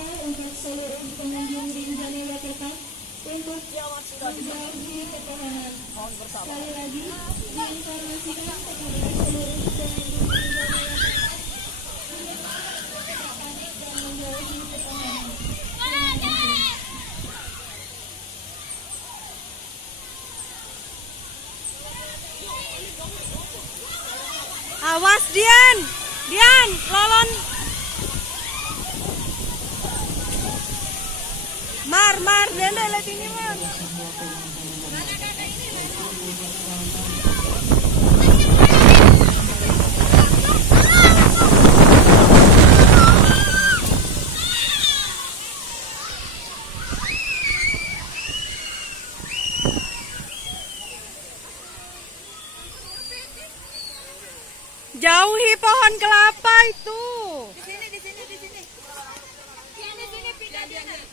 selanjutnya untuk seluruh pengunjung di Januari Waterpark untuk menjauhi ketahanan. Sekali lagi diinformasikan kepada seluruh pengunjung di Januari Waterpark Panik dan menjauhi ketahanan. Terima kasih. Awas Dian, Dian, lolon. Mar, Dian lihat ini Mar. Jauhi pohon kelapa itu. Di sini. Di sini, Pika. Di sini.